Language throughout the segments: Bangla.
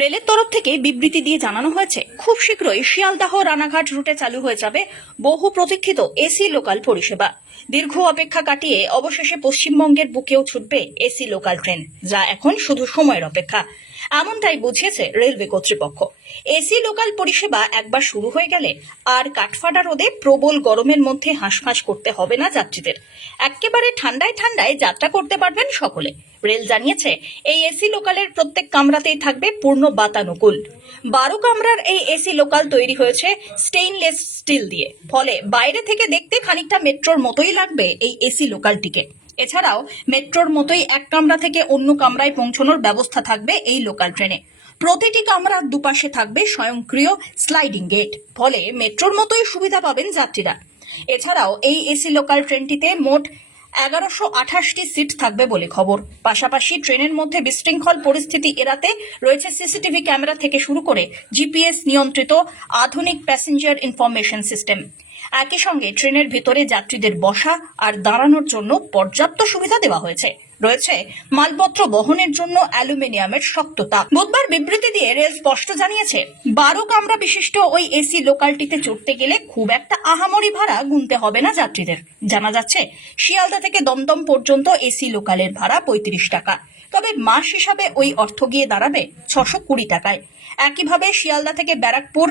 রেলের তরফ থেকে বিবৃতি দিয়ে জানানো হয়েছে, খুব শীঘ্রই শিয়ালদাহ রানাঘাট রুটে চালু হয়ে যাবে বহু প্রতীক্ষিত এসি লোকাল পরিষেবা। দীর্ঘ অপেক্ষা কাটিয়ে অবশেষে পশ্চিমবঙ্গের বুকেও ছুটবে এসি লোকাল ট্রেন, যা এখন শুধু সময়ের অপেক্ষা। এমনটাই বুঝিয়েছে রেলওয়ে কর্তৃপক্ষ। এসি লোকাল পরিষেবা একবার শুরু হয়ে গেলে আর কাঠফাটা রোদে প্রবল গরমের মধ্যে হাঁসফাঁস করতে হবে না যাত্রীদের। একেবারে ঠান্ডায় ঠান্ডায় যাত্রা করতে পারবেন সকলে। রেল জানিয়েছে, এই এসি লোকালের প্রত্যেক কামরাতেই থাকবে পূর্ণ বাতানুকূল। বারো কামরার এই এসি লোকাল তৈরি হয়েছে স্টেইনলেস স্টিল দিয়ে। ফলে বাইরে থেকে দেখতে খানিকটা মেট্রোর মতোই লাগবে এই এসি লোকালটিকে। এছাড়াও মেট্রোর মতোই এক কামরা থেকে অন্য কামরায় পৌঁছানোর ব্যবস্থা থাকবে এই লোকাল ট্রেনে। প্রতিটি কামরার দুপাশে থাকবে স্বয়ংক্রিয় স্লাইডিং গেট। ফলে মেট্রোর মতোই সুবিধা পাবেন যাত্রীরা। এছাড়াও এই এসি লোকাল ট্রেনটিতে মোট এগারোশো আঠাশটি সিট থাকবে বলে খবর। পাশাপাশি ট্রেনের মধ্যে বিশৃঙ্খল পরিস্থিতি এড়াতে রয়েছে সিসিটিভি ক্যামেরা থেকে শুরু করে জিপিএস নিয়ন্ত্রিত আধুনিক প্যাসেঞ্জার ইনফরমেশন সিস্টেম। একই সঙ্গে ট্রেনের ভিতরে যাত্রীদের বসা আর দাঁড়ানোর জন্য পর্যাপ্ত সুবিধা দেওয়া হয়েছে। রয়েছে মালপত্র বহনের জন্য অ্যালুমিনিয়ামের শক্ততা বুধবার বিবৃতি দিয়ে রেল স্পষ্ট জানিয়েছে, বারো কামরা বিশিষ্ট ওই এসি লোকালটিতে চড়তে গেলে খুব একটা আহামরি ভাড়া গুনতে হবে না যাত্রীদের। জানা যাচ্ছে, শিয়ালদা থেকে দমদম পর্যন্ত এসি লোকালের ভাড়া পঁয়ত্রিশ টাকা। তবে মাস হিসাবে ওই অর্থ গিয়ে দাঁড়াবে ছশো কুড়ি টাকায়। একইভাবে শিয়ালদা থেকে ব্যারাকপুর,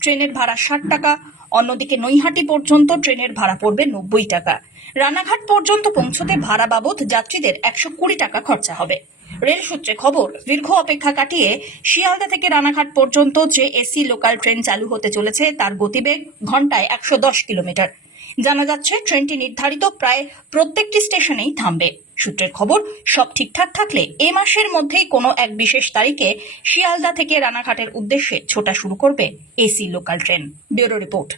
ট্রেনের ভাড়া ষাট টাকা অন্যদিকে নৈহাটি পর্যন্ত ট্রেনের ভাড়া পড়বে নব্বই টাকা। রানাঘাট পর্যন্ত পৌঁছতে ভাড়া বাবদ যাত্রীদের একশো কুড়ি টাকা খরচা হবে। রেল সূত্রে খবর, দীর্ঘ অপেক্ষা কাটিয়ে শিয়ালদা থেকে রানাঘাট পর্যন্ত যে এসি, লোকাল ট্রেন চালু হতে চলেছে তার গতিবেগ ঘন্টায় একশো দশ কিলোমিটার। জানা যাচ্ছে, ট্রেনটি নির্ধারিত প্রায় প্রত্যেকটি স্টেশনেই থামবে। সূত্রের খবর, সব ঠিকঠাক থাকলে এ মাসের মধ্যেই কোনো এক বিশেষ তারিখে শিয়ালদা থেকে রানাঘাটের উদ্দেশ্যে ছোটা শুরু করবে AC local train. Bureau report.